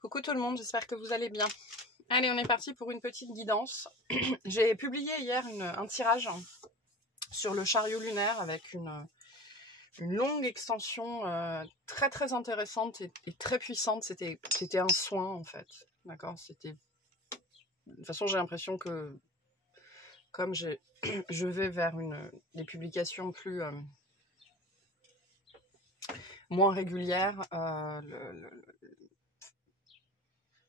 Coucou tout le monde, j'espère que vous allez bien. Allez, on est parti pour une petite guidance. J'ai publié hier un tirage sur le chariot lunaire avec une longue extension très très intéressante et très puissante. C'était un soin en fait, d'accord. De toute façon, j'ai l'impression que comme je vais vers des publications plus moins régulières,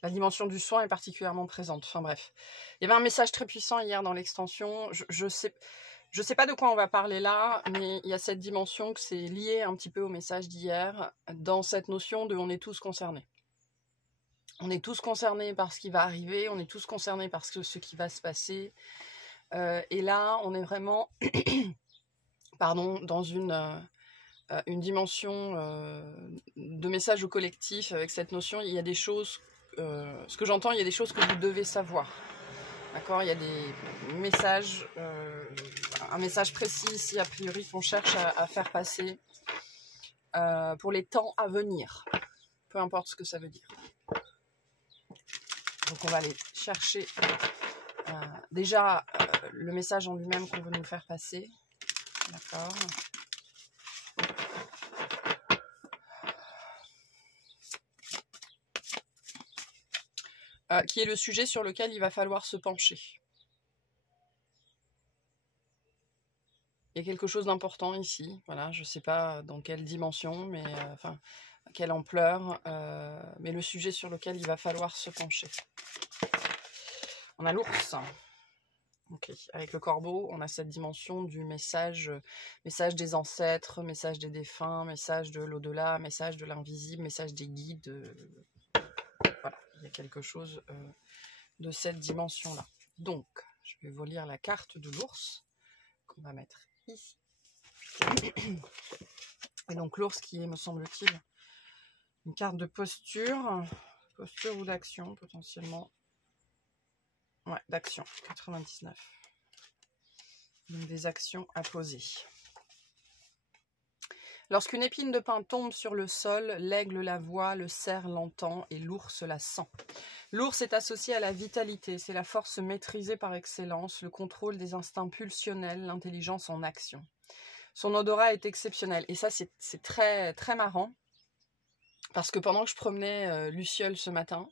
la dimension du soin est particulièrement présente. Enfin bref, il y avait un message très puissant hier dans l'extension. Je sais pas de quoi on va parler là, mais il y a cette dimension que c'est lié un petit peu au message d'hier, dans cette notion de on est tous concernés. On est tous concernés par ce qui va arriver, on est tous concernés par ce qui va se passer. Et là, on est vraiment dans une dimension de message au collectif avec cette notion. Il y a des choses, ce que j'entends, il y a des choses que vous devez savoir. D'accord, il y a des messages, un message précis ici, a priori, qu'on cherche à faire passer pour les temps à venir. Peu importe ce que ça veut dire. Donc on va aller chercher déjà le message en lui-même qu'on veut nous faire passer. D'accord. Qui est le sujet sur lequel il va falloir se pencher. Il y a quelque chose d'important ici, voilà, je ne sais pas dans quelle dimension, mais enfin, quelle ampleur, mais le sujet sur lequel il va falloir se pencher. On a l'ours. Ok, avec le corbeau, on a cette dimension du message des ancêtres, message des défunts, message de l'au-delà, message de l'invisible, message des guides. Voilà, il y a quelque chose de cette dimension-là. Donc, je vais vous lire la carte de l'ours qu'on va mettre ici. Et donc l'ours qui est, me semble-t-il, une carte de posture ou d'action potentiellement. Ouais, d'action, 99. Donc des actions à poser. Lorsqu'une épine de pin tombe sur le sol, l'aigle la voit, le cerf l'entend et l'ours la sent. L'ours est associé à la vitalité, c'est la force maîtrisée par excellence, le contrôle des instincts pulsionnels, l'intelligence en action. Son odorat est exceptionnel. Et ça, c'est très, très marrant. Parce que pendant que je promenais Luciole ce matin,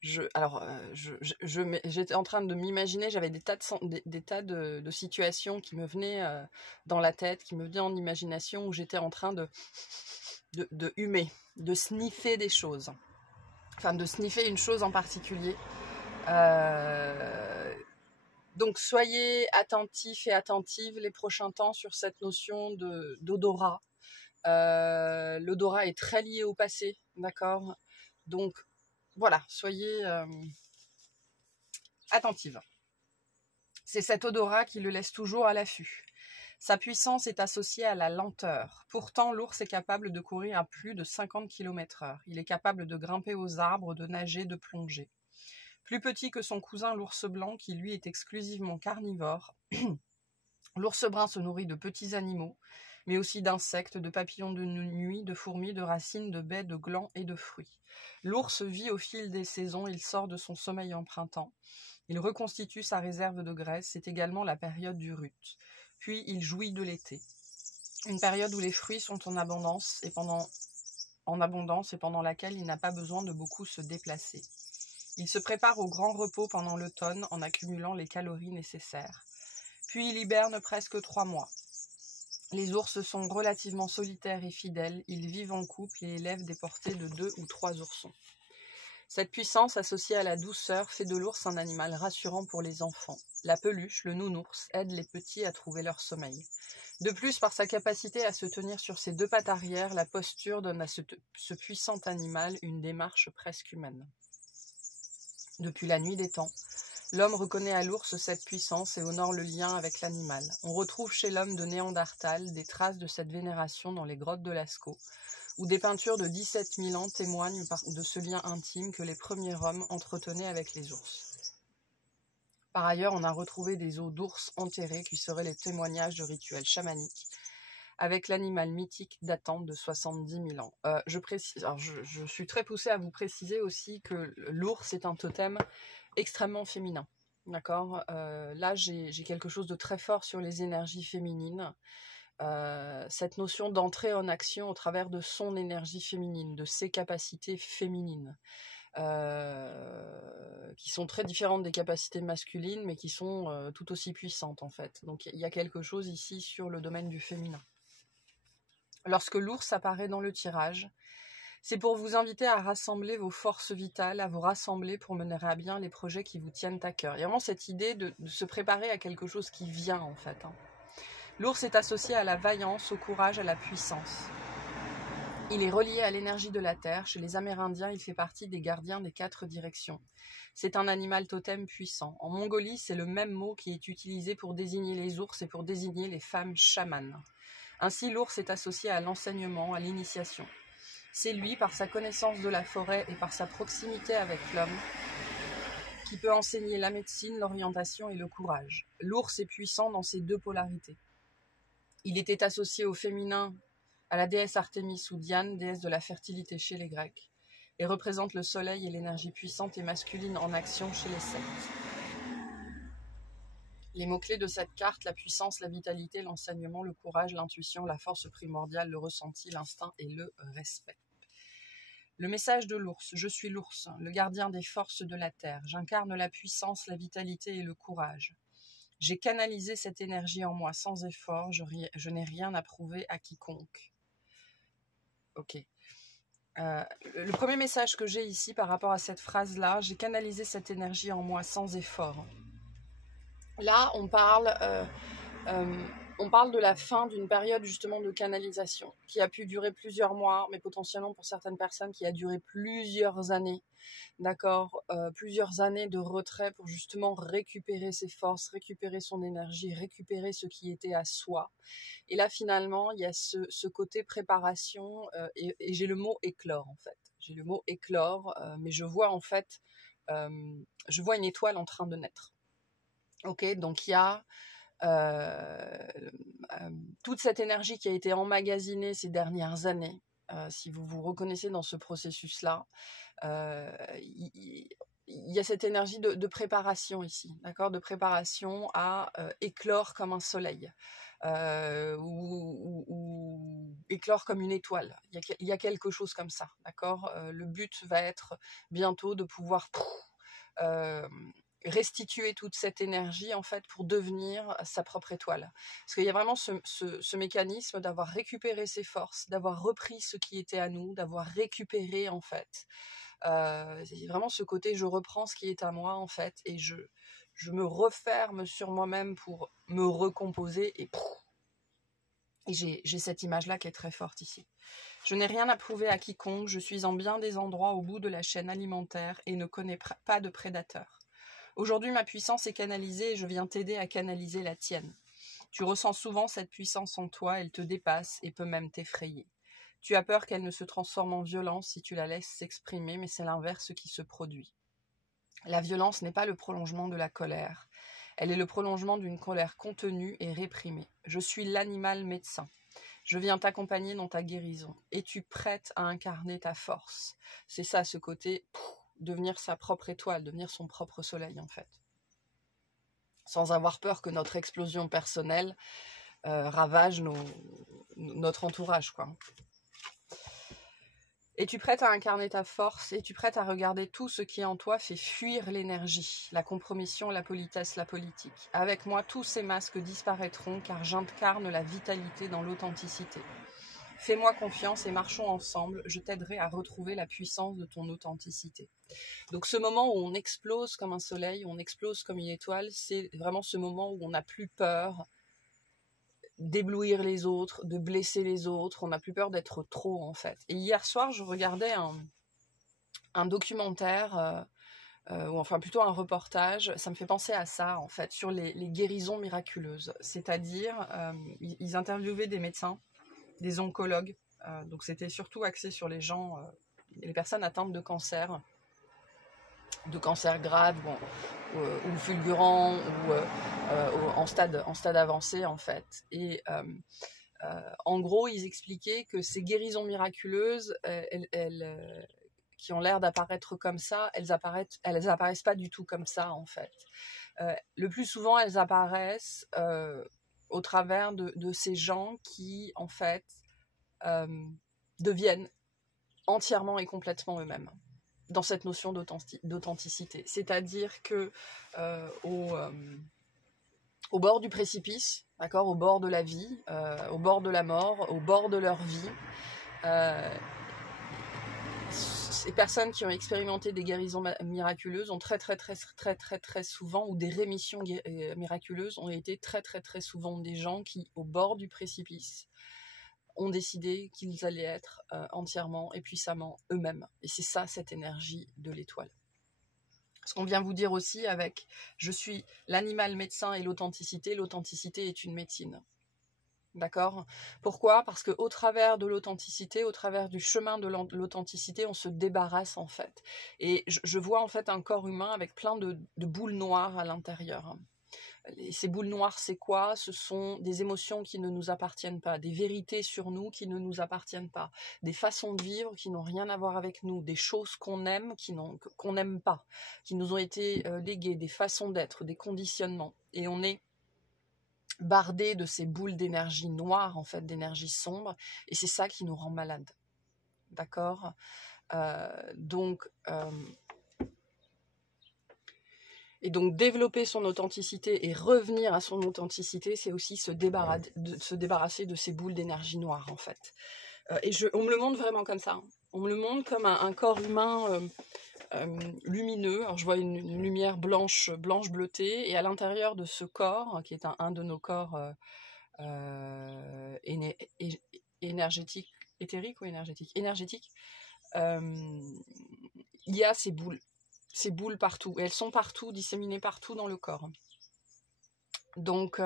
j'étais en train de m'imaginer, j'avais des tas de situations qui me venaient dans la tête, qui me venaient en imagination, où j'étais en train de humer, de sniffer des choses. Enfin, de sniffer une chose en particulier. Donc, soyez attentifs et attentives les prochains temps sur cette notion d'odorat. L'odorat est très lié au passé, d'accord? Donc, voilà, soyez attentives. C'est cet odorat qui le laisse toujours à l'affût. Sa puissance est associée à la lenteur. Pourtant, l'ours est capable de courir à plus de 50 km/h. Il est capable de grimper aux arbres, de nager, de plonger. Plus petit que son cousin l'ours blanc, qui lui est exclusivement carnivore, l'ours brun se nourrit de petits animaux, mais aussi d'insectes, de papillons de nuit, de fourmis, de racines, de baies, de glands et de fruits. L'ours vit au fil des saisons, il sort de son sommeil en printemps. Il reconstitue sa réserve de graisse, c'est également la période du rut. Puis il jouit de l'été. Une période où les fruits sont en abondance et pendant laquelle il n'a pas besoin de beaucoup se déplacer. Il se prépare au grand repos pendant l'automne en accumulant les calories nécessaires. Puis il hiberne presque 3 mois. Les ours sont relativement solitaires et fidèles, ils vivent en couple et élèvent des portées de 2 ou 3 oursons. Cette puissance associée à la douceur fait de l'ours un animal rassurant pour les enfants. La peluche, le nounours, aide les petits à trouver leur sommeil. De plus, par sa capacité à se tenir sur ses 2 pattes arrière, la posture donne à ce puissant animal une démarche presque humaine. Depuis la nuit des temps, l'homme reconnaît à l'ours cette puissance et honore le lien avec l'animal. On retrouve chez l'homme de Néandertal des traces de cette vénération dans les grottes de Lascaux, où des peintures de 17 000 ans témoignent de ce lien intime que les premiers hommes entretenaient avec les ours. Par ailleurs, on a retrouvé des os d'ours enterrés qui seraient les témoignages de rituels chamaniques, avec l'animal mythique datant de 70 000 ans. Je suis très poussée à vous préciser aussi que l'ours est un totem extrêmement féminin. D'accord, là, j'ai quelque chose de très fort sur les énergies féminines. Cette notion d'entrer en action au travers de son énergie féminine, de ses capacités féminines. Qui sont très différentes des capacités masculines, mais qui sont tout aussi puissantes en fait. Donc il y a quelque chose ici sur le domaine du féminin. Lorsque l'ours apparaît dans le tirage, c'est pour vous inviter à rassembler vos forces vitales, à vous rassembler pour mener à bien les projets qui vous tiennent à cœur. Il y a vraiment cette idée de se préparer à quelque chose qui vient en fait. L'ours est associé à la vaillance, au courage, à la puissance. Il est relié à l'énergie de la terre. Chez les Amérindiens, il fait partie des gardiens des 4 directions. C'est un animal totem puissant. En Mongolie, c'est le même mot qui est utilisé pour désigner les ours et pour désigner les femmes chamanes. Ainsi, l'ours est associé à l'enseignement, à l'initiation. C'est lui, par sa connaissance de la forêt et par sa proximité avec l'homme, qui peut enseigner la médecine, l'orientation et le courage. L'ours est puissant dans ses 2 polarités. Il était associé au féminin, à la déesse Artémis ou Diane, déesse de la fertilité chez les Grecs, et représente le soleil et l'énergie puissante et masculine en action chez les Celtes. Les mots-clés de cette carte, la puissance, la vitalité, l'enseignement, le courage, l'intuition, la force primordiale, le ressenti, l'instinct et le respect. Le message de l'ours: je suis l'ours, le gardien des forces de la terre. J'incarne la puissance, la vitalité et le courage. J'ai canalisé cette énergie en moi sans effort, je n'ai rien à prouver à quiconque. Ok. Le premier message que j'ai ici par rapport à cette phrase-là, j'ai canalisé cette énergie en moi sans effort. Là, on parle de la fin d'une période justement de canalisation qui a pu durer plusieurs mois, mais potentiellement pour certaines personnes qui a duré plusieurs années. D'accord, plusieurs années de retrait pour justement récupérer ses forces, récupérer son énergie, récupérer ce qui était à soi. Et là, finalement, il y a ce côté préparation, et j'ai le mot éclore, en fait. J'ai le mot éclore, mais je vois, en fait, je vois une étoile en train de naître. Ok, donc il y a toute cette énergie qui a été emmagasinée ces dernières années. Si vous vous reconnaissez dans ce processus-là, il y a cette énergie de préparation ici, d'accord, de préparation à éclore comme un soleil, ou éclore comme une étoile. Il y a quelque chose comme ça, d'accord. Le but va être bientôt de pouvoir restituer toute cette énergie en fait pour devenir sa propre étoile. Parce qu'il y a vraiment ce mécanisme d'avoir récupéré ses forces, d'avoir repris ce qui était à nous, d'avoir récupéré en fait. C'est vraiment ce côté je reprends ce qui est à moi en fait et je me referme sur moi-même pour me recomposer et j'ai cette image-là qui est très forte ici. Je n'ai rien à prouver à quiconque, je suis en bien des endroits au bout de la chaîne alimentaire et ne connais pas de prédateurs. Aujourd'hui, ma puissance est canalisée et je viens t'aider à canaliser la tienne. Tu ressens souvent cette puissance en toi, elle te dépasse et peut même t'effrayer. Tu as peur qu'elle ne se transforme en violence si tu la laisses s'exprimer, mais c'est l'inverse qui se produit. La violence n'est pas le prolongement de la colère. Elle est le prolongement d'une colère contenue et réprimée. Je suis l'animal médecin. Je viens t'accompagner dans ta guérison. Es-tu prête à incarner ta force? C'est ça, ce côté... devenir sa propre étoile, devenir son propre soleil en fait. Sans avoir peur que notre explosion personnelle ravage notre entourage, quoi. Es-tu prête à incarner ta force? Es-tu prête à regarder tout ce qui en toi fait fuir l'énergie, la compromission, la politesse, la politique? Avec moi, tous ces masques disparaîtront car j'incarne la vitalité dans l'authenticité. Fais-moi confiance et marchons ensemble, je t'aiderai à retrouver la puissance de ton authenticité. Donc ce moment où on explose comme un soleil, où on explose comme une étoile, c'est vraiment ce moment où on n'a plus peur d'éblouir les autres, de blesser les autres, on n'a plus peur d'être trop en fait. Et hier soir, je regardais un documentaire, ou enfin plutôt un reportage, ça me fait penser à ça en fait, sur les guérisons miraculeuses. C'est-à-dire, ils interviewaient des médecins, des oncologues, donc c'était surtout axé sur les gens, les personnes atteintes de cancer grave ou fulgurant ou en stade avancé en fait. Et En gros, ils expliquaient que ces guérisons miraculeuses, qui ont l'air d'apparaître comme ça, elles apparaissent pas du tout comme ça en fait. Le plus souvent, elles apparaissent au travers de ces gens qui en fait deviennent entièrement et complètement eux-mêmes dans cette notion d'authenticité. C'est-à-dire que au bord du précipice, d'accord, au bord de la vie, au bord de la mort, au bord de leur vie, ces personnes qui ont expérimenté des guérisons miraculeuses ont très souvent, ou des rémissions miraculeuses, ont été très souvent des gens qui, au bord du précipice, ont décidé qu'ils allaient être entièrement et puissamment eux-mêmes. Et c'est ça, cette énergie de l'étoile. Ce qu'on vient vous dire aussi avec « je suis l'animal médecin et l'authenticité est une médecine ». D'accord? Pourquoi? Parce qu'au travers de l'authenticité, au travers du chemin de l'authenticité, on se débarrasse en fait. Et je vois en fait un corps humain avec plein de boules noires à l'intérieur. Et ces boules noires, c'est quoi? Ce sont des émotions qui ne nous appartiennent pas, des vérités sur nous qui ne nous appartiennent pas, des façons de vivre qui n'ont rien à voir avec nous, des choses qu'on aime, qu'on n'aime pas, qui nous ont été léguées, des façons d'être, des conditionnements. Et on est bardé de ces boules d'énergie noire, en fait, d'énergie sombre, et c'est ça qui nous rend malades. D'accord? Et donc développer son authenticité et revenir à son authenticité, c'est aussi se débarrasser de ces boules d'énergie noire, en fait. Et on me le montre vraiment comme ça. On me le montre comme un corps humain lumineux. Alors je vois une lumière blanche bleutée, et à l'intérieur de ce corps, qui est un de nos corps énergétiques, éthériques ou énergétiques, il y a ces boules partout, et elles sont partout, disséminées partout dans le corps. Donc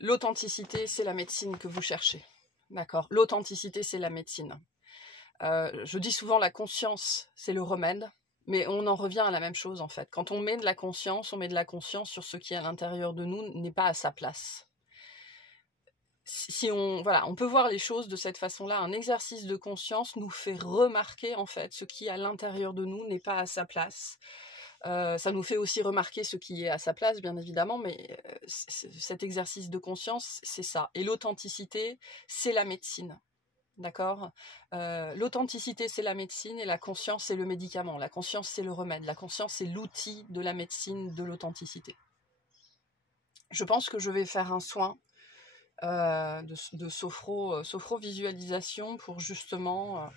l'authenticité, c'est la médecine que vous cherchez. D'accord? L'authenticité, c'est la médecine. Je dis souvent la conscience, c'est le remède, mais on en revient à la même chose en fait. Quand on met de la conscience, on met de la conscience sur ce qui est à l'intérieur de nous n'est pas à sa place. On peut voir les choses de cette façon-là. Un exercice de conscience nous fait remarquer en fait ce qui est à l'intérieur de nous n'est pas à sa place. Ça nous fait aussi remarquer ce qui est à sa place, bien évidemment, mais cet exercice de conscience, c'est ça. Et l'authenticité, c'est la médecine. D'accord? L'authenticité, c'est la médecine, et la conscience, c'est le médicament. La conscience, c'est le remède. La conscience, c'est l'outil de la médecine de l'authenticité. Je pense que je vais faire un soin de sophro-visualisation pour justement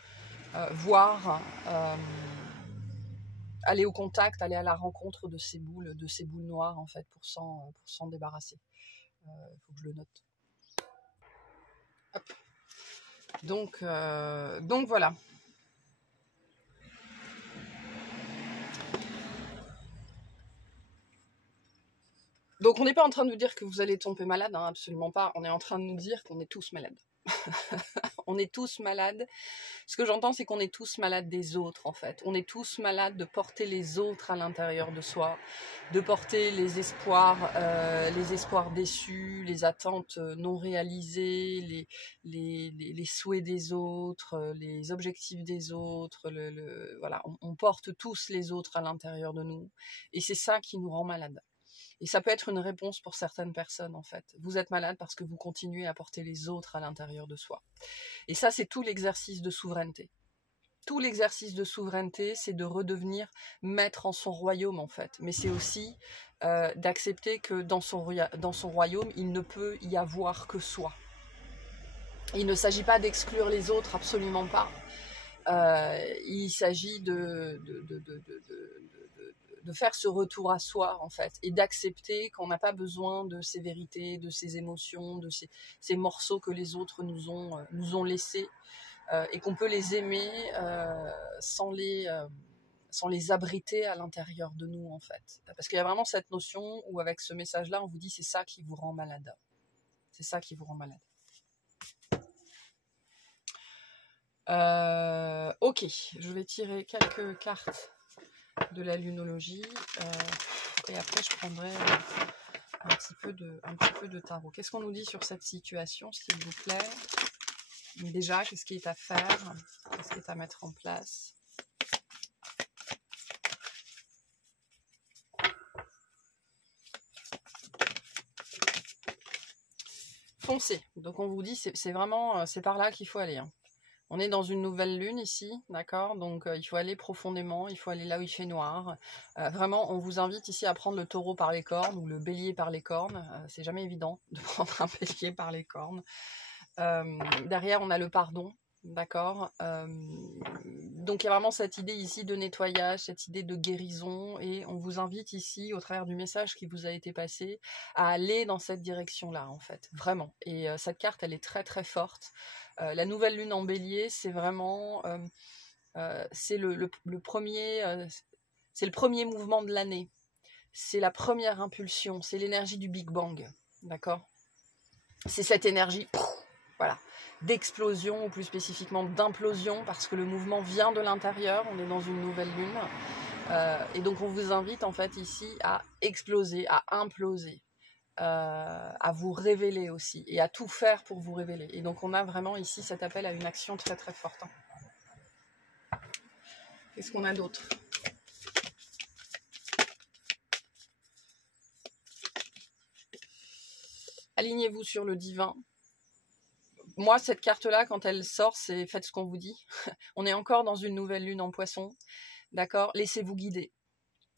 voir, aller au contact, aller à la rencontre de ces boules noires en fait, pour s'en débarrasser. Il faut que je le note. Hop. Donc voilà. Donc on n'est pas en train de nous dire que vous allez tomber malade, hein, absolument pas. On est en train de nous dire qu'on est tous malades. On est tous malades. Ce que j'entends, c'est qu'on est tous malades des autres, en fait. On est tous malades de porter les autres à l'intérieur de soi, de porter les espoirs déçus, les attentes non réalisées, les souhaits des autres, les objectifs des autres. Voilà, on porte tous les autres à l'intérieur de nous. Et c'est ça qui nous rend malades. Et ça peut être une réponse pour certaines personnes, en fait. Vous êtes malade parce que vous continuez à porter les autres à l'intérieur de soi. Et ça, c'est tout l'exercice de souveraineté. Tout l'exercice de souveraineté, c'est de redevenir maître en son royaume, en fait. Mais c'est aussi d'accepter que dans son royaume, il ne peut y avoir que soi. Il ne s'agit pas d'exclure les autres, absolument pas. Il s'agit de faire ce retour à soi, en fait, et d'accepter qu'on n'a pas besoin de ces vérités, de ces émotions, de ces morceaux que les autres nous ont laissés, et qu'on peut les aimer sans les abriter à l'intérieur de nous, en fait. Parce qu'il y a vraiment cette notion où, avec ce message-là, on vous dit c'est ça qui vous rend malade. C'est ça qui vous rend malade. Ok, je vais tirer quelques cartes de la lunologie, et après je prendrai un petit peu de tarot. Qu'est-ce qu'on nous dit sur cette situation, s'il vous plaît? Déjà, qu'est-ce qui est à faire? Qu'est-ce qui est à mettre en place? Foncez. Donc on vous dit, c'est vraiment, c'est par là qu'il faut aller. Hein. On est dans une nouvelle lune ici, d'accord? Donc il faut aller profondément, il faut aller là où il fait noir. Vraiment, on vous invite ici à prendre le taureau par les cornes ou le bélier par les cornes. C'est jamais évident de prendre un bélier par les cornes. Derrière, on a le pardon, d'accord? Donc il y a vraiment cette idée ici de nettoyage, cette idée de guérison, et on vous invite ici, au travers du message qui vous a été passé, à aller dans cette direction-là, en fait, vraiment. Et cette carte, elle est très très forte. La nouvelle lune en bélier, c'est vraiment... c'est le premier... c'est le premier mouvement de l'année. C'est la première impulsion, c'est l'énergie du Big Bang, d'accord? C'est cette énergie... Voilà, d'explosion, ou plus spécifiquement d'implosion, parce que le mouvement vient de l'intérieur, on est dans une nouvelle lune, et donc on vous invite en fait ici à exploser, à imploser, à vous révéler aussi, et à tout faire pour vous révéler. Et donc on a vraiment ici cet appel à une action très très forte. Qu'est-ce qu'on a d'autre? Alignez-vous sur le divin. Moi, cette carte-là, quand elle sort, c'est faites ce qu'on vous dit. On est encore dans une nouvelle lune en poisson. D'accord? Laissez-vous guider.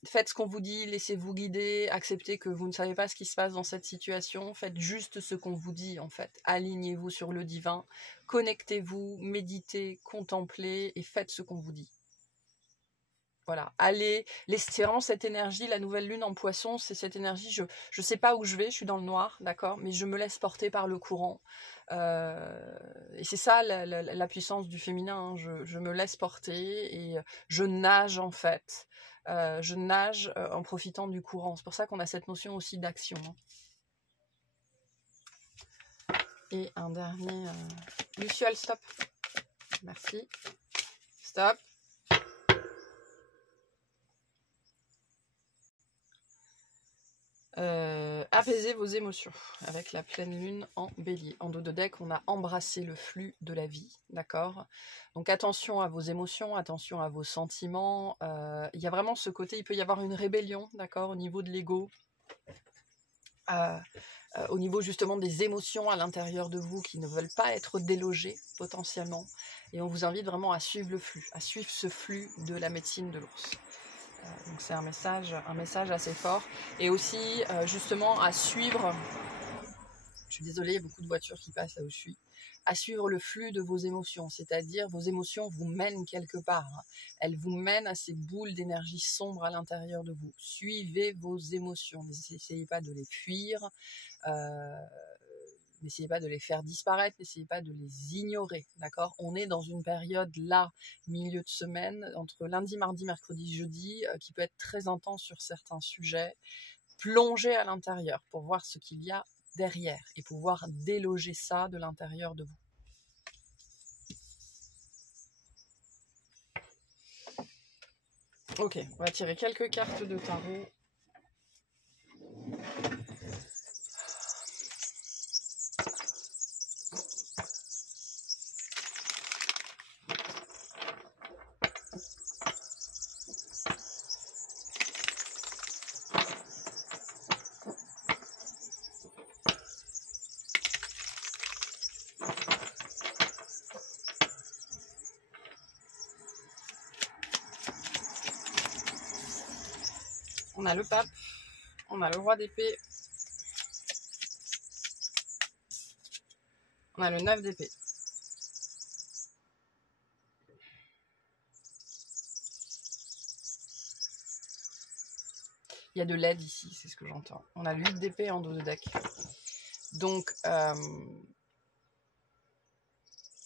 Faites ce qu'on vous dit, laissez-vous guider, acceptez que vous ne savez pas ce qui se passe dans cette situation. Faites juste ce qu'on vous dit, en fait. Alignez-vous sur le divin. Connectez-vous, méditez, contemplez et faites ce qu'on vous dit. Voilà, allez, c'est vraiment cette énergie, la nouvelle lune en poisson, c'est cette énergie, je sais pas où je vais, je suis dans le noir, d'accord, mais je me laisse porter par le courant. Et c'est ça la puissance du féminin, hein. Je me laisse porter et je nage en fait. Je nage en profitant du courant. C'est pour ça qu'on a cette notion aussi d'action. Hein. Et un dernier... Luciole, stop. Merci. Stop. Apaiser vos émotions avec la pleine lune en bélier. En dos de deck, on a embrassé le flux de la vie, d'accord? Donc attention à vos émotions, attention à vos sentiments. Il y a vraiment ce côté, il peut y avoir une rébellion, d'accord, au niveau de l'ego. Au niveau justement des émotions à l'intérieur de vous qui ne veulent pas être délogées potentiellement. Et on vous invite vraiment à suivre le flux, à suivre ce flux de la médecine de l'ours. Donc c'est un message assez fort. Et aussi justement à suivre, je suis désolée, il y a beaucoup de voitures qui passent là où je suis, à suivre le flux de vos émotions, c'est-à-dire vos émotions vous mènent quelque part. Elles vous mènent à ces boules d'énergie sombre à l'intérieur de vous. Suivez vos émotions, n'essayez pas de les fuir, n'essayez pas de les faire disparaître, n'essayez pas de les ignorer, d'accord? On est dans une période là, milieu de semaine, entre lundi, mardi, mercredi, jeudi, qui peut être très intense sur certains sujets. Plongez à l'intérieur pour voir ce qu'il y a derrière et pouvoir déloger ça de l'intérieur de vous. Ok, on va tirer quelques cartes de tarot. On a le pape, on a le roi d'épée, on a le 9 d'épée. Il y a de l'aide ici, c'est ce que j'entends. On a le 8 d'épée en dos de deck. Donc,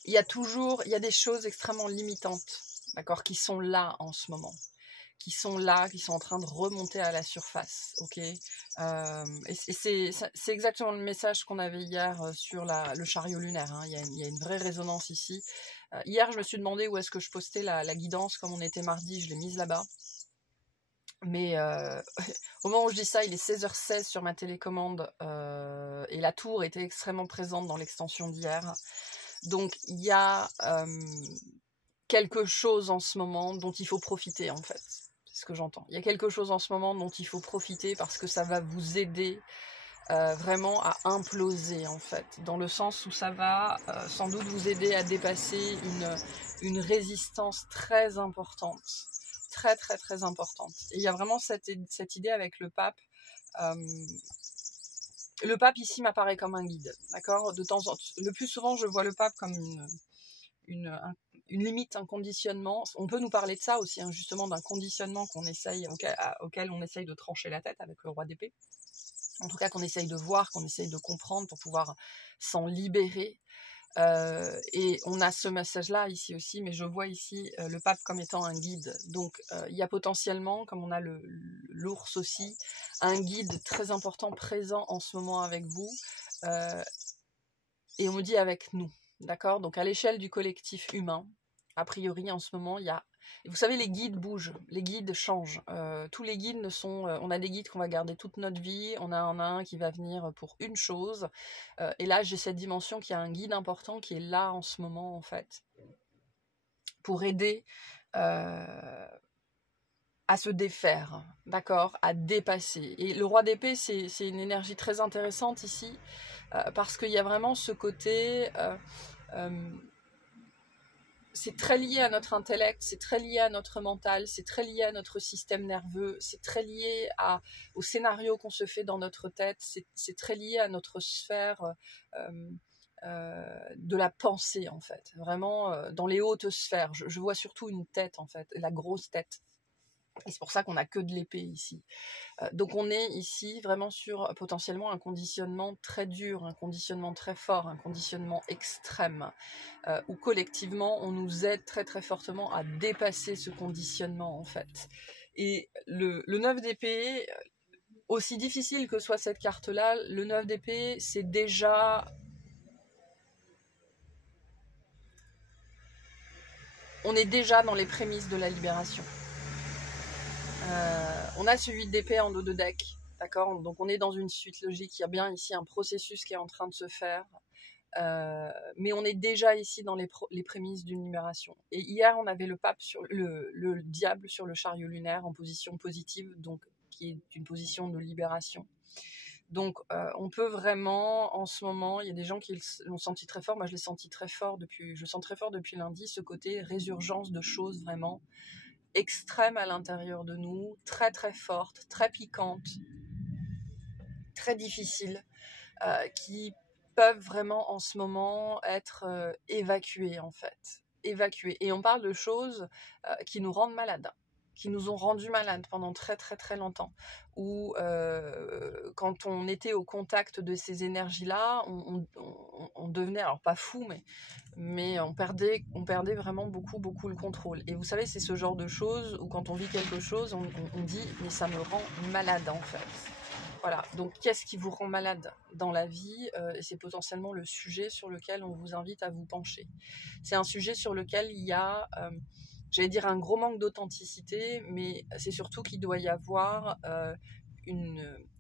il y a des choses extrêmement limitantes, d'accord, qui sont là en ce moment. Qui sont en train de remonter à la surface, ok, et c'est exactement le message qu'on avait hier sur le chariot lunaire, hein. Il y a une vraie résonance ici. Hier, je me suis demandé où est-ce que je postais la guidance, comme on était mardi, je l'ai mise là-bas. Mais au moment où je dis ça, il est 16h16 sur ma télécommande et la tour était extrêmement présente dans l'extension d'hier. Donc il y a quelque chose en ce moment dont il faut profiter en fait. C'est ce que j'entends. Il y a quelque chose en ce moment dont il faut profiter parce que ça va vous aider vraiment à imploser en fait. Dans le sens où ça va sans doute vous aider à dépasser une résistance très importante. Très très très importante. Et il y a vraiment cette idée avec le pape. Le pape ici m'apparaît comme un guide, d'accord. De temps en temps, le plus souvent je vois le pape comme une limite, un conditionnement. On peut nous parler de ça aussi, hein, justement d'un conditionnement auquel on essaye de trancher la tête avec le roi d'épée. En tout cas qu'on essaye de voir, qu'on essaye de comprendre pour pouvoir s'en libérer. Et on a ce message-là ici aussi, mais je vois ici le pape comme étant un guide. Donc il y a potentiellement, comme on a l'ours aussi, un guide très important présent en ce moment avec vous. Et on me dit avec nous, d'accord? Donc à l'échelle du collectif humain, a priori en ce moment, il y a... Et vous savez, les guides bougent, les guides changent. Tous les guides ne sont... on a des guides qu'on va garder toute notre vie, on en a un qui va venir pour une chose. Et là, j'ai cette dimension qu'il y a un guide important qui est là en ce moment, en fait, pour aider à se défaire, d'accord? À dépasser. Et le roi d'épée, c'est une énergie très intéressante ici, parce qu'il y a vraiment ce côté... c'est très lié à notre intellect, c'est très lié à notre mental, c'est très lié à notre système nerveux, c'est très lié au scénario qu'on se fait dans notre tête, c'est très lié à notre sphère de la pensée en fait. Vraiment dans les hautes sphères. Je vois surtout une tête en fait, la grosse tête. Et c'est pour ça qu'on n'a que de l'épée ici. Donc on est ici vraiment sur potentiellement un conditionnement très dur, un conditionnement très fort, un conditionnement extrême, où collectivement on nous aide très très fortement à dépasser ce conditionnement en fait. Et le 9 d'épée, aussi difficile que soit cette carte-là, le 9 d'épée c'est déjà... On est déjà dans les prémices de la libération. On a ce 8 d'épée en dos de deck, d'accord? Donc on est dans une suite logique, il y a bien ici un processus qui est en train de se faire, mais on est déjà ici dans les prémices d'une libération. Et hier on avait le pape sur le diable sur le chariot lunaire en position positive, donc qui est une position de libération. Donc on peut vraiment, en ce moment, il y a des gens qui l'ont senti très fort, moi je l'ai senti très fort je le sens très fort depuis lundi, ce côté résurgence de choses vraiment extrême à l'intérieur de nous, très très forte, très piquante, très difficile, qui peuvent vraiment en ce moment être évacuées en fait. Évacuées. Et on parle de choses qui nous rendent malades, qui nous ont rendus malades pendant très très très longtemps. Ou quand on était au contact de ces énergies-là, on devenait, alors pas fou, mais on perdait vraiment beaucoup le contrôle. Et vous savez, c'est ce genre de choses où quand on vit quelque chose, on dit mais ça me rend malade en fait. Voilà, donc qu'est-ce qui vous rend malade dans la vie? Et c'est potentiellement le sujet sur lequel on vous invite à vous pencher. C'est un sujet sur lequel il y a, j'allais dire un gros manque d'authenticité, mais c'est surtout qu'il doit y avoir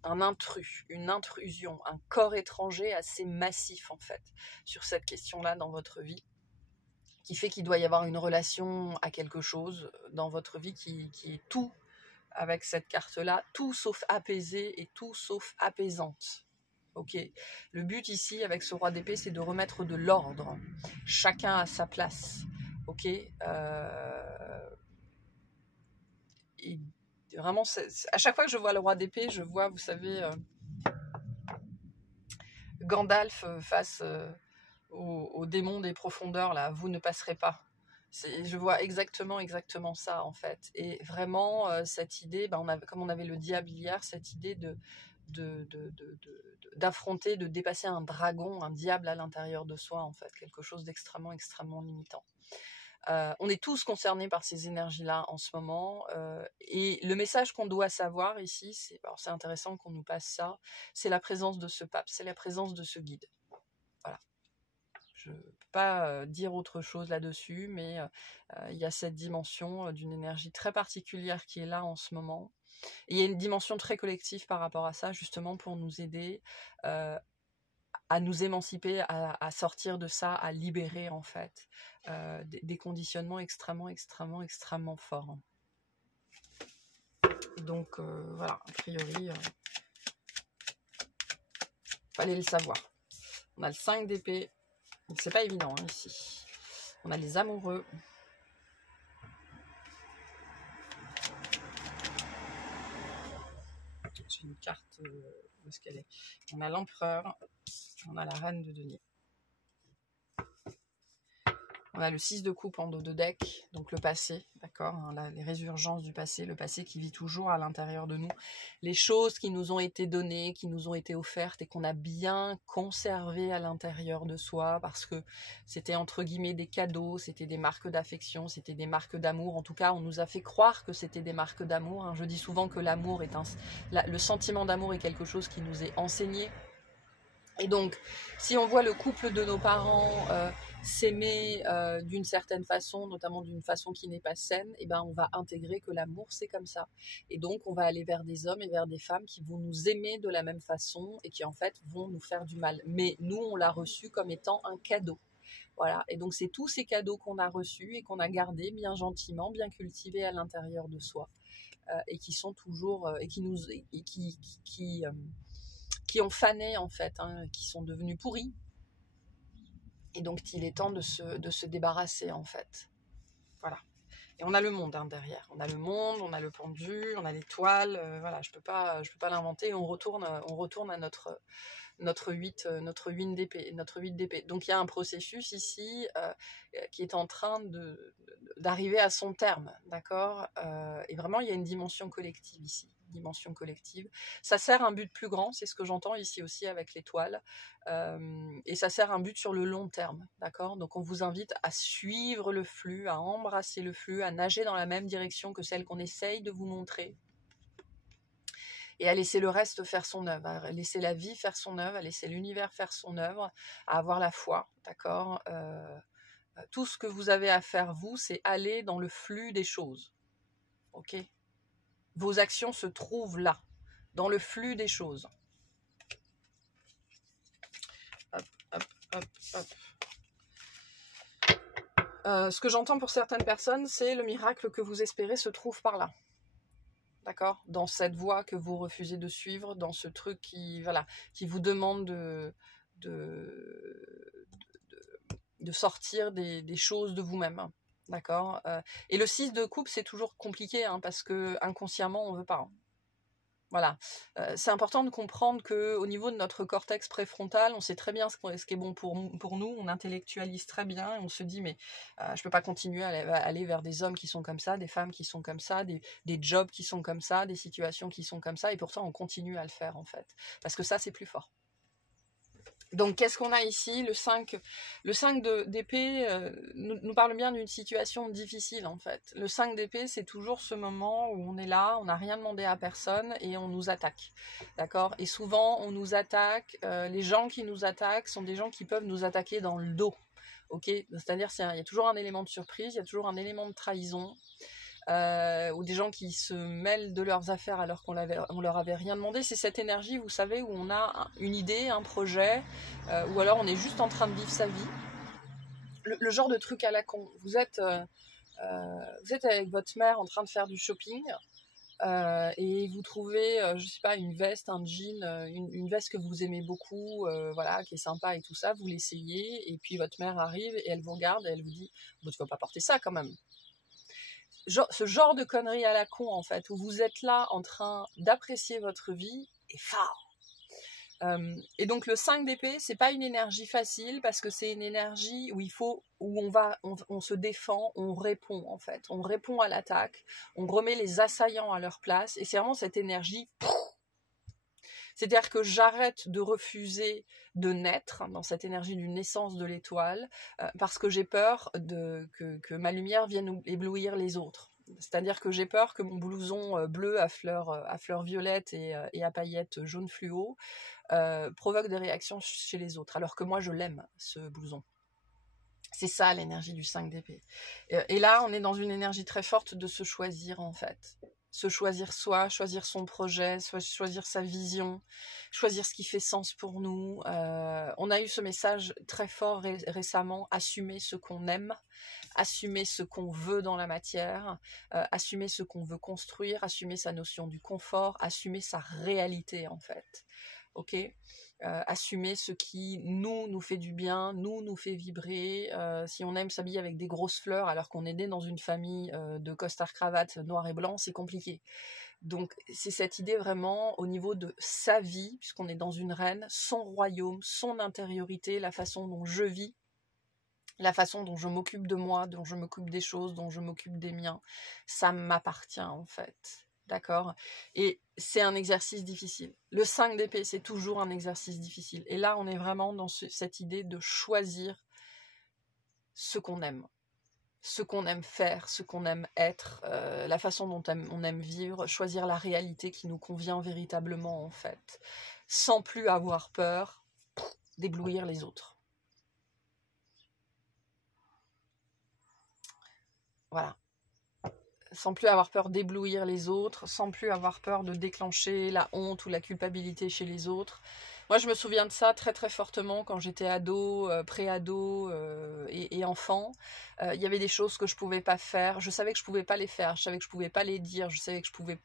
un intrus, une intrusion, un corps étranger assez massif en fait, sur cette question-là dans votre vie, qui fait qu'il doit y avoir une relation à quelque chose dans votre vie qui est tout, avec cette carte-là, tout sauf apaisée et tout sauf apaisante. Ok. Le but ici, avec ce roi d'épée, c'est de remettre de l'ordre. Chacun à sa place. Ok. Et vraiment, à chaque fois que je vois le roi d'épée, je vois, vous savez, Gandalf face au démon des profondeurs, là, vous ne passerez pas. Je vois exactement ça en fait. Et vraiment cette idée, comme on avait le diable hier, cette idée d'affronter, de dépasser un dragon, un diable à l'intérieur de soi en fait, quelque chose d'extrêmement limitant. On est tous concernés par ces énergies-là en ce moment, et le message qu'on doit savoir ici, c'est intéressant qu'on nous passe ça, c'est la présence de ce pape, c'est la présence de ce guide. Voilà. Je ne peux pas dire autre chose là-dessus, mais il y a cette dimension d'une énergie très particulière qui est là en ce moment, Et il y a une dimension très collective par rapport à ça, justement pour nous aider à nous émanciper, à sortir de ça, à libérer en fait des conditionnements extrêmement forts. Donc voilà, a priori, fallait le savoir. On a le 5 d'épée, donc c'est pas évident hein, ici. On a les amoureux. J'ai une carte, où est-ce qu'elle est? On a l'empereur, on a la reine de denier. On a le 6 de coupe en dos de deck, donc le passé, d'accord, hein, les résurgences du passé, le passé qui vit toujours à l'intérieur de nous, les choses qui nous ont été données, qui nous ont été offertes et qu'on a bien conservées à l'intérieur de soi parce que c'était entre guillemets des cadeaux, c'était des marques d'affection, c'était des marques d'amour. En tout cas, on nous a fait croire que c'était des marques d'amour. Hein. Je dis souvent que l'amour est le sentiment d'amour est quelque chose qui nous est enseigné. Et donc, si on voit le couple de nos parents s'aimer d'une certaine façon, notamment d'une façon qui n'est pas saine, eh ben, on va intégrer que l'amour, c'est comme ça. Et donc, on va aller vers des hommes et vers des femmes qui vont nous aimer de la même façon et qui, en fait, vont nous faire du mal. Mais nous, on l'a reçu comme étant un cadeau. Voilà. Et donc, c'est tous ces cadeaux qu'on a reçus et qu'on a gardés bien gentiment, bien cultivés à l'intérieur de soi et qui sont toujours... et qui nous... Et qui ont fané en fait, hein, qui sont devenus pourris. Et donc il est temps de se débarrasser en fait. Voilà. Et on a le monde hein, derrière. On a le monde, on a le pendu, on a l'étoile. Voilà, je peux pas l'inventer. On retourne à notre 8 d'épée. Donc il y a un processus ici qui est en train d'arriver à son terme, d'accord. Et vraiment il y a une dimension collective ici. Ça sert un but plus grand, c'est ce que j'entends ici aussi avec l'étoile, et ça sert un but sur le long terme, d'accord. Donc on vous invite à suivre le flux, à embrasser le flux, à nager dans la même direction que celle qu'on essaye de vous montrer, et à laisser le reste faire son œuvre, à laisser la vie faire son œuvre, à laisser l'univers faire son œuvre, à avoir la foi, d'accord. Tout ce que vous avez à faire, vous, c'est aller dans le flux des choses, ok. Vos actions se trouvent là, dans le flux des choses. Hop, hop, hop, hop. Ce que j'entends pour certaines personnes, c'est le miracle que vous espérez se trouve par là. D'accord ? Dans cette voie que vous refusez de suivre, dans ce truc qui vous demande de sortir des choses de vous-même. D'accord ? Et le 6 de coupe, c'est toujours compliqué, hein, parce que inconsciemment, on ne veut pas. Hein. Voilà. C'est important de comprendre qu'au niveau de notre cortex préfrontal, on sait très bien ce qui est bon pour nous, on intellectualise très bien, et on se dit mais je ne peux pas continuer à aller vers des hommes qui sont comme ça, des femmes qui sont comme ça, des jobs qui sont comme ça, des situations qui sont comme ça, et pourtant on continue à le faire en fait. Parce que ça, c'est plus fort. Donc, qu'est-ce qu'on a ici ? Le 5 d'épée nous parle bien d'une situation difficile, en fait. Le 5 d'épée, c'est toujours ce moment où on est là, on n'a rien demandé à personne et on nous attaque. D'accord ? Et souvent, on nous attaque, les gens qui nous attaquent sont des gens qui peuvent nous attaquer dans le dos. Ok ? C'est-à-dire, il y a toujours un élément de surprise, il y a toujours un élément de trahison. Ou des gens qui se mêlent de leurs affaires alors qu'on leur avait rien demandé. C'est cette énergie, vous savez, où on a une idée, un projet, ou alors on est juste en train de vivre sa vie. Le genre de truc à la con. Vous êtes avec votre mère en train de faire du shopping, et vous trouvez, je sais pas, une veste, un jean, une veste que vous aimez beaucoup, voilà, qui est sympa et tout ça, vous l'essayez, et puis votre mère arrive et elle vous regarde et elle vous dit « tu vas pas porter ça quand même ». Ce genre de conneries à la con, en fait, où vous êtes là en train d'apprécier votre vie, et fort. Et donc le 5 d'épée, c'est pas une énergie facile, parce que c'est une énergie où on se défend, on répond, en fait. On répond à l'attaque, on remet les assaillants à leur place, et c'est vraiment cette énergie... C'est-à-dire que j'arrête de refuser de naître dans cette énergie d'une naissance de l'étoile parce que j'ai peur que ma lumière vienne éblouir les autres. C'est-à-dire que j'ai peur que mon blouson bleu à fleurs violettes et à paillettes jaune fluo provoque des réactions chez les autres, alors que moi je l'aime, ce blouson. C'est ça l'énergie du 5 d'épée. Et là, on est dans une énergie très forte de se choisir, en fait. se choisir soi, choisir son projet, choisir sa vision, choisir ce qui fait sens pour nous. On a eu ce message très fort récemment, assumer ce qu'on aime, assumer ce qu'on veut dans la matière, assumer ce qu'on veut construire, assumer sa notion du confort, assumer sa réalité en fait. Ok, assumer ce qui nous fait du bien, nous fait vibrer. Si on aime s'habiller avec des grosses fleurs alors qu'on est né dans une famille de costard-cravate noir et blanc, c'est compliqué. Donc c'est cette idée vraiment au niveau de sa vie, puisqu'on est dans une reine, son royaume, son intériorité, la façon dont je vis, la façon dont je m'occupe de moi, dont je m'occupe des choses, dont je m'occupe des miens, ça m'appartient en fait. D'accord? Et c'est un exercice difficile. Le 5 d'épée, c'est toujours un exercice difficile. Et là, on est vraiment dans cette idée de choisir ce qu'on aime faire, ce qu'on aime être, la façon dont on aime vivre, choisir la réalité qui nous convient véritablement en fait, sans plus avoir peur d'éblouir les autres. Voilà. Sans plus avoir peur d'éblouir les autres, sans plus avoir peur de déclencher la honte ou la culpabilité chez les autres. Moi, je me souviens de ça très très fortement quand j'étais ado, pré-ado et enfant. Il y avait des choses que je pouvais pas faire. Je savais que je pouvais pas les faire. Je savais que je pouvais pas les dire. Je savais que je pouvais,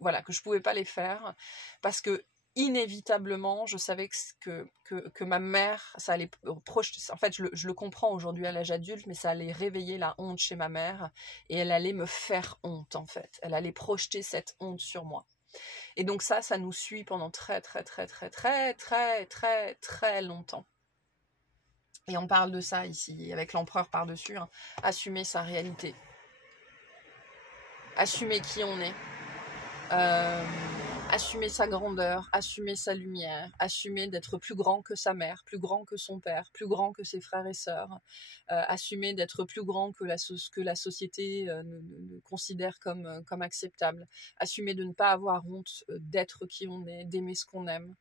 voilà, que je pouvais pas les faire parce que inévitablement, je savais que ma mère, ça allait projeter. En fait, je le comprends aujourd'hui à l'âge adulte, mais ça allait réveiller la honte chez ma mère et elle allait me faire honte en fait. Elle allait projeter cette honte sur moi. Et donc ça nous suit pendant très très très très très très très très longtemps. Et on parle de ça ici, avec l'empereur par-dessus, hein. Assumer sa réalité. Assumer qui on est. Assumer sa grandeur, assumer sa lumière, assumer d'être plus grand que sa mère, plus grand que son père, plus grand que ses frères et sœurs, assumer d'être plus grand que la société nous considère comme acceptable, assumer de ne pas avoir honte d'être qui on est, d'aimer ce qu'on aime.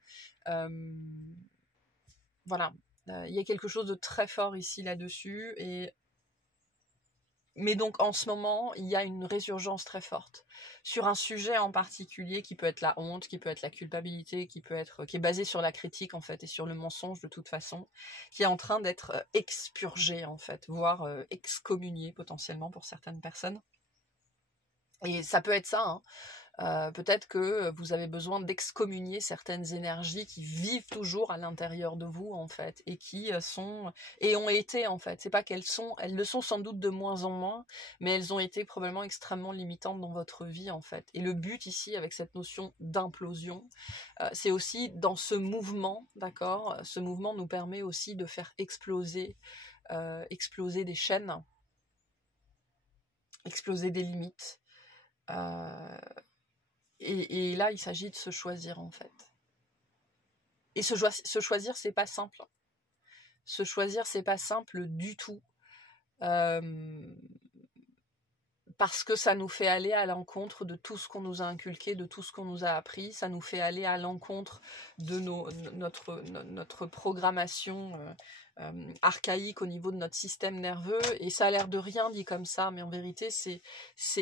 Voilà, il y a quelque chose de très fort ici là-dessus. Mais donc en ce moment, il y a une résurgence très forte sur un sujet en particulier qui peut être la honte, qui peut être la culpabilité, qui est basé sur la critique en fait et sur le mensonge de toute façon, qui est en train d'être expurgé en fait, voire excommunié potentiellement pour certaines personnes. Et ça peut être ça, hein. Peut-être que vous avez besoin d'excommunier certaines énergies qui vivent toujours à l'intérieur de vous en fait et qui sont et ont été en fait. C'est pas qu'elles sont, elles le sont sans doute de moins en moins, mais elles ont été probablement extrêmement limitantes dans votre vie en fait. Et le but ici avec cette notion d'implosion, c'est aussi dans ce mouvement, d'accord. Ce mouvement nous permet aussi de faire exploser des chaînes, exploser des limites. Et là, il s'agit de se choisir, en fait. Et se choisir, c'est pas simple. Se choisir, c'est pas simple du tout. Parce que ça nous fait aller à l'encontre de tout ce qu'on nous a inculqué, de tout ce qu'on nous a appris. Ça nous fait aller à l'encontre de notre programmation archaïque au niveau de notre système nerveux. Et ça a l'air de rien dit comme ça, mais en vérité, c'est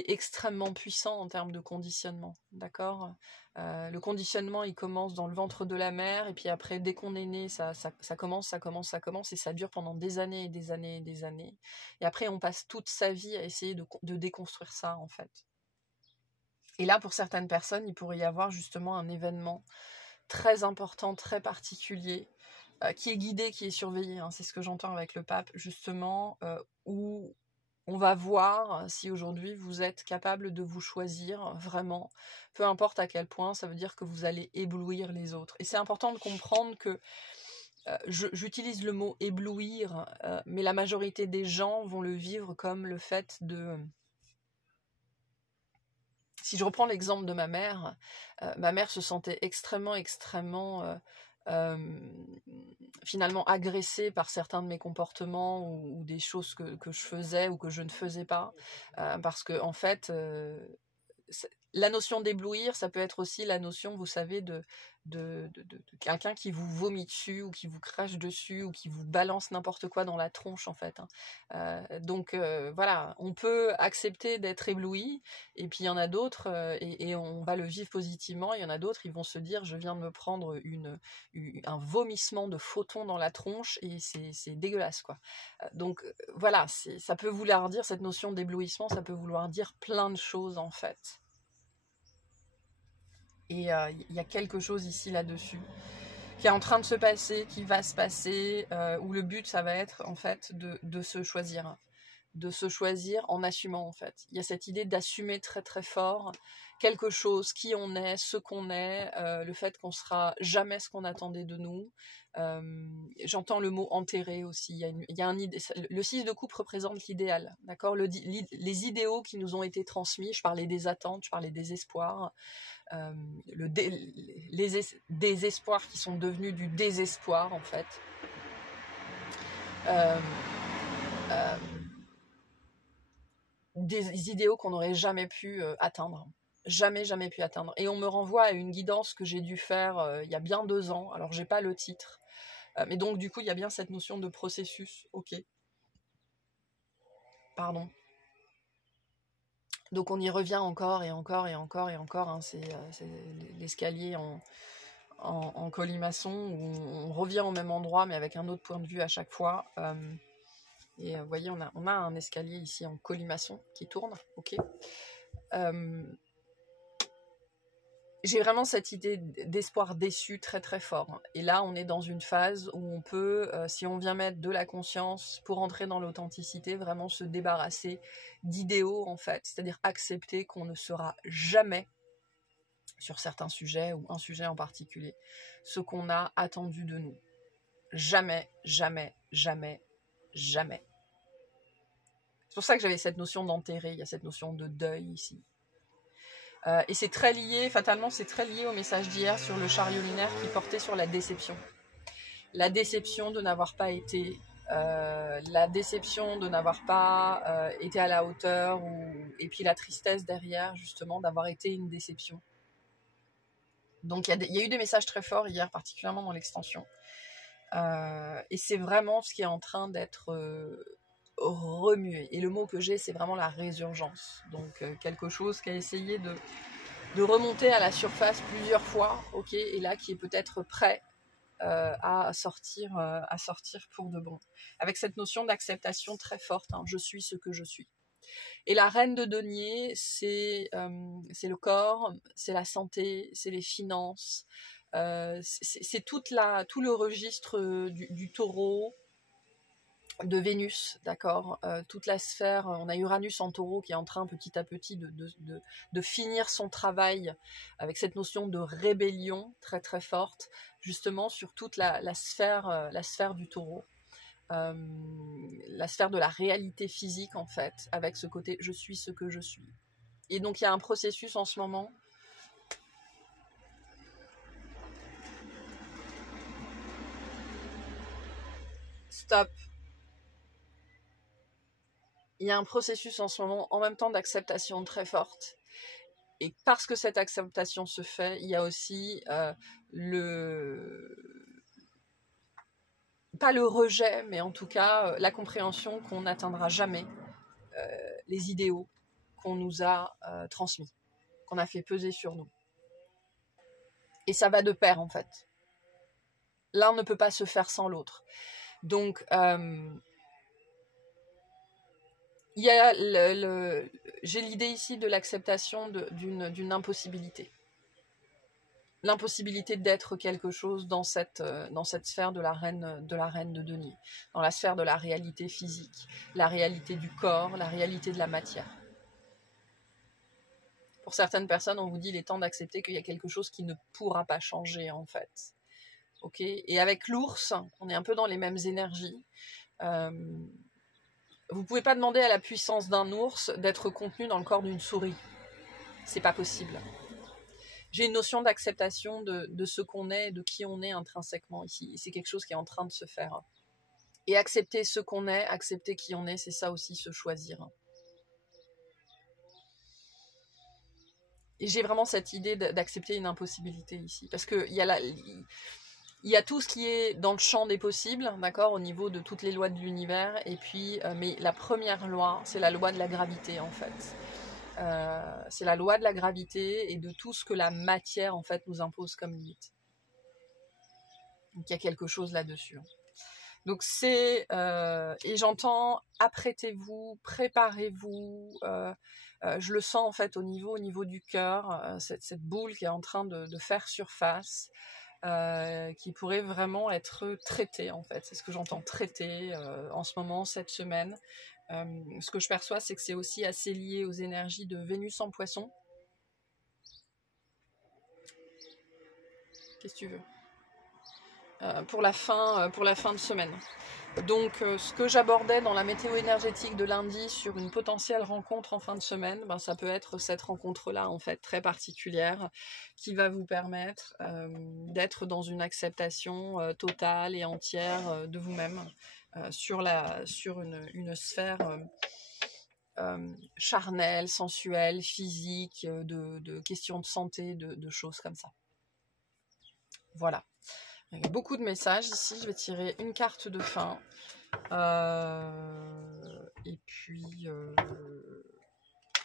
extrêmement puissant en termes de conditionnement. D'accord ? Le conditionnement, il commence dans le ventre de la mère, et puis après, dès qu'on est né, ça commence, et ça dure pendant des années et des années et des années. Et après, on passe toute sa vie à essayer de déconstruire ça, en fait. Et là, pour certaines personnes, il pourrait y avoir justement un événement très important, très particulier, qui est guidé, qui est surveillé, hein, c'est ce que j'entends avec le pape, justement, où on va voir si aujourd'hui vous êtes capable de vous choisir vraiment, peu importe à quel point, ça veut dire que vous allez éblouir les autres. Et c'est important de comprendre que j'utilise le mot éblouir, mais la majorité des gens vont le vivre comme le fait de... Si je reprends l'exemple de ma mère se sentait extrêmement finalement agressée par certains de mes comportements ou des choses que je faisais ou que je ne faisais pas, parce que en fait La notion d'éblouir, ça peut être aussi la notion, vous savez, de quelqu'un qui vous vomit dessus, ou qui vous crache dessus, ou qui vous balance n'importe quoi dans la tronche, en fait. Donc voilà, on peut accepter d'être ébloui, et puis il y en a d'autres, et on va le vivre positivement. Il y en a d'autres, ils vont se dire, je viens de me prendre un vomissement de photons dans la tronche, et c'est dégueulasse, quoi. Donc voilà, ça peut vouloir dire, cette notion d'éblouissement, ça peut vouloir dire plein de choses, en fait. Et il y a quelque chose ici là-dessus qui est en train de se passer, qui va se passer, où le but, ça va être en fait de se choisir. De se choisir en assumant, en fait. Il y a cette idée d'assumer très très fort quelque chose, qui on est, ce qu'on est, le fait qu'on sera jamais ce qu'on attendait de nous. J'entends le mot enterré aussi. Il y a le 6 de coupe représente l'idéal, d'accord, les idéaux qui nous ont été transmis. Je parlais des attentes, je parlais des espoirs. Les désespoirs qui sont devenus du désespoir, en fait. Des idéaux qu'on n'aurait jamais pu atteindre. Jamais pu atteindre. Et on me renvoie à une guidance que j'ai dû faire il y a bien 2 ans. Alors, j'ai pas le titre. Mais donc, du coup, il y a bien cette notion de processus. Ok. Pardon. Donc on y revient encore et encore et encore et encore. Hein. C'est l'escalier en colimaçon où on revient au même endroit, mais avec un autre point de vue à chaque fois. Et vous voyez, on a un escalier ici en colimaçon qui tourne. Ok. J'ai vraiment cette idée d'espoir déçu très très fort. Et là, on est dans une phase où on peut, si on vient mettre de la conscience pour entrer dans l'authenticité, vraiment se débarrasser d'idéaux, en fait. C'est-à-dire accepter qu'on ne sera jamais, sur certains sujets, ou un sujet en particulier, ce qu'on a attendu de nous. Jamais, jamais, jamais, jamais. C'est pour ça que j'avais cette notion d'enterrer, il y a cette notion de deuil ici. Et c'est très lié, fatalement, c'est très lié au message d'hier sur le chariot lunaire qui portait sur la déception. La déception de n'avoir pas été, la déception de n'avoir pas été à la hauteur, et puis la tristesse derrière, justement, d'avoir été une déception. Donc il y a eu des messages très forts hier, particulièrement dans l'extension. Et c'est vraiment ce qui est en train d'être remué. Et le mot que j'ai, c'est vraiment la résurgence. Donc quelque chose qui a essayé de remonter à la surface plusieurs fois, ok, et là qui est peut-être prêt à sortir pour de bon. Avec cette notion d'acceptation très forte, hein, je suis ce que je suis. Et la reine de denier, c'est le corps, c'est la santé, c'est les finances, c'est tout le registre du taureau, de Vénus, d'accord, toute la sphère, on a Uranus en taureau qui est en train petit à petit de finir son travail avec cette notion de rébellion très très forte, justement sur toute la sphère du taureau, la sphère de la réalité physique en fait, avec ce côté je suis ce que je suis. Et donc il y a un processus en ce moment. Stop. Il y a un processus en ce moment, en même temps, d'acceptation très forte. Et parce que cette acceptation se fait, il y a aussi pas le rejet, mais en tout cas la compréhension qu'on n'atteindra jamais les idéaux qu'on nous a transmis, qu'on a fait peser sur nous. Et ça va de pair, en fait. L'un ne peut pas se faire sans l'autre. Donc, il y a j'ai l'idée ici de l'acceptation d'une impossibilité. L'impossibilité d'être quelque chose dans cette sphère de la reine de denier, dans la sphère de la réalité physique, la réalité du corps, la réalité de la matière. Pour certaines personnes, on vous dit il est temps d'accepter qu'il y a quelque chose qui ne pourra pas changer, en fait. Ok. Et avec l'ours, on est un peu dans les mêmes énergies. Vous pouvez pas demander à la puissance d'un ours d'être contenu dans le corps d'une souris. C'est pas possible. J'ai une notion d'acceptation de ce qu'on est, de qui on est intrinsèquement ici. C'est quelque chose qui est en train de se faire. Et accepter ce qu'on est, accepter qui on est, c'est ça aussi, se choisir. j'ai vraiment cette idée d'accepter une impossibilité ici. Parce qu'il y a il y a tout ce qui est dans le champ des possibles, d'accord, au niveau de toutes les lois de l'univers. Et puis, mais la première loi, c'est la loi de la gravité, en fait. C'est la loi de la gravité et de tout ce que la matière, en fait, nous impose comme limite. Donc, il y a quelque chose là-dessus. Donc, c'est... et j'entends, apprêtez-vous, préparez-vous... je le sens, en fait, au niveau du cœur, cette boule qui est en train de faire surface. Qui pourrait vraiment être traité en fait. C'est ce que j'entends, traité en ce moment, cette semaine. Ce que je perçois, c'est que c'est aussi assez lié aux énergies de Vénus en Poisson. Qu'est-ce que tu veux pour la fin de semaine. Donc, ce que j'abordais dans la météo énergétique de lundi sur une potentielle rencontre en fin de semaine, ben, ça peut être cette rencontre-là, en fait, très particulière, qui va vous permettre d'être dans une acceptation totale et entière de vous-même sur une sphère charnelle, sensuelle, physique, de questions de santé, de choses comme ça. Voilà. Il y a beaucoup de messages ici, je vais tirer une carte de fin. Et puis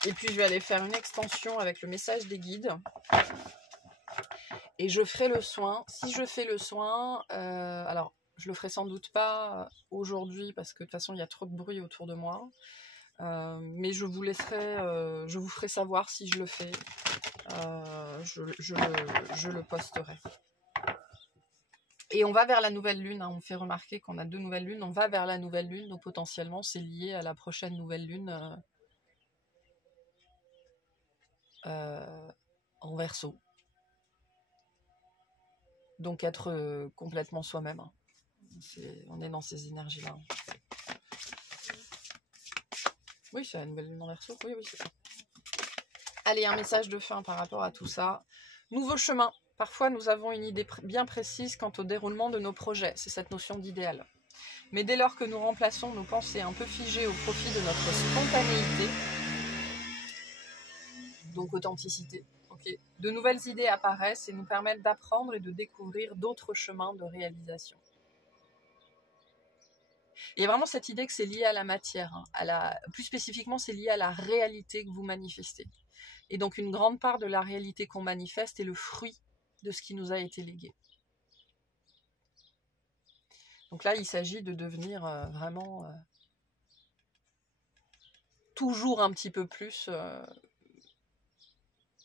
je vais aller faire une extension avec le message des guides. Et je ferai le soin. Si je fais le soin, alors je le ferai sans doute pas aujourd'hui parce que de toute façon il y a trop de bruit autour de moi. Mais je vous ferai savoir si je le fais. Je le posterai. Et on va vers la nouvelle lune, hein. On me fait remarquer qu'on a 2 nouvelles lunes, on va vers la nouvelle lune, donc potentiellement c'est lié à la prochaine nouvelle lune en Verseau. Donc être complètement soi-même. Hein. On est dans ces énergies-là. Oui, c'est la nouvelle lune en Verseau, oui, c'est ça. Allez, un message de fin par rapport à tout ça. Nouveau chemin. Parfois, nous avons une idée bien précise quant au déroulement de nos projets. C'est cette notion d'idéal. Mais dès lors que nous remplaçons nos pensées un peu figées au profit de notre spontanéité, donc authenticité, okay, de nouvelles idées apparaissent et nous permettent d'apprendre et de découvrir d'autres chemins de réalisation. Il y a vraiment cette idée que c'est lié à la matière. Hein, plus spécifiquement, c'est lié à la réalité que vous manifestez. Et donc, une grande part de la réalité qu'on manifeste est le fruit de ce qui nous a été légué. Donc là, il s'agit de devenir vraiment toujours un petit peu plus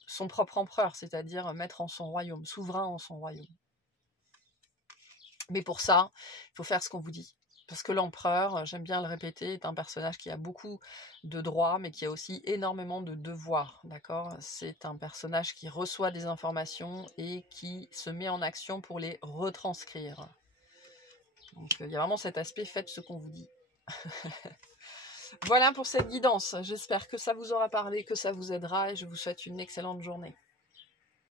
son propre empereur, c'est-à-dire maître en son royaume, souverain en son royaume. Mais pour ça, il faut faire ce qu'on vous dit. Parce que l'empereur, j'aime bien le répéter, est un personnage qui a beaucoup de droits, mais qui a aussi énormément de devoirs, d'accord ? C'est un personnage qui reçoit des informations et qui se met en action pour les retranscrire. Donc il y a vraiment cet aspect, faites ce qu'on vous dit. Voilà pour cette guidance. J'espère que ça vous aura parlé, que ça vous aidera et je vous souhaite une excellente journée.